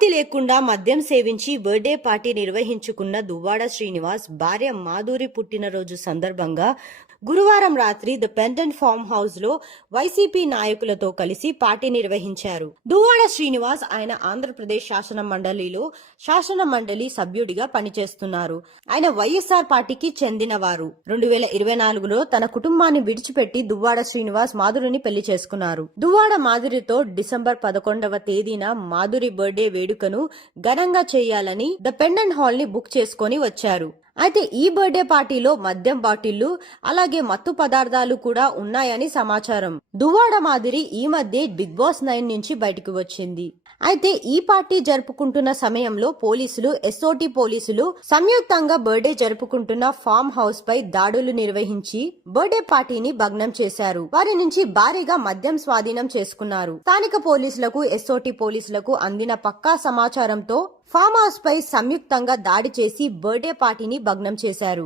అనుమతి లేకుండా మద్యం సేవించి బర్త్డే పార్టీ నిర్వహించుకున్న దువ్వాడ శ్రీనివాస్ భార్య మాధురి పుట్టినరోజు సందర్భంగా గురువారం రాత్రి ద పెండెంట్ ఫార్మ్ హౌస్ లో వైసీపీ నాయకులతో కలిసి పార్టీ నిర్వహించారు. దువ్వాడ శ్రీనివాస్ ఆయన ఆంధ్రప్రదేశ్ శాసన మండలి సభ్యుడిగా పనిచేస్తున్నారు. ఆయన వైఎస్ఆర్ పార్టీకి చెందినవారు. 2024లో తన కుటుంబాన్ని విడిచిపెట్టి దువ్వాడ శ్రీనివాస్ మాధురిని పెళ్లి చేసుకున్నారు. దువ్వాడ మాధురితో డిసెంబర్ 11వ తేదీన మాధురి బర్త్డే వేడుకను ఘనంగా చేయాలని ద పెండెంట్ హాల్ ని బుక్ చేసుకుని వచ్చారు. అయితే ఈ బర్త్డే పార్టీలో మద్యం బాటిళ్లు అలాగే మత్తు పదార్థాలు కూడా ఉన్నాయని సమాచారం. దువ్వాడ మాధురి ఈ మధ్య బిగ్ బాస్ 9 నుంచి బయటకు వచ్చింది. అయితే ఈ పార్టీ జరుపుకుంటున్న సమయంలో ఎస్ఓటి పోలీసులు సంయుక్తంగా బర్త్డే జరుపుకుంటున్న ఫామ్ హౌస్ పై దాడులు నిర్వహించి బర్త్డే పార్టీని భగ్నం చేశారు. వారి నుంచి భారీగా మద్యం స్వాధీనం చేసుకున్నారు. స్థానిక పోలీసులకు ఎస్ఓటి పోలీసులకు అందిన పక్కా సమాచారంతో ఫామ్ హౌస్ పై సంయుక్తంగా దాడి చేసి బర్త్డే పార్టీని భగ్నం చేశారు.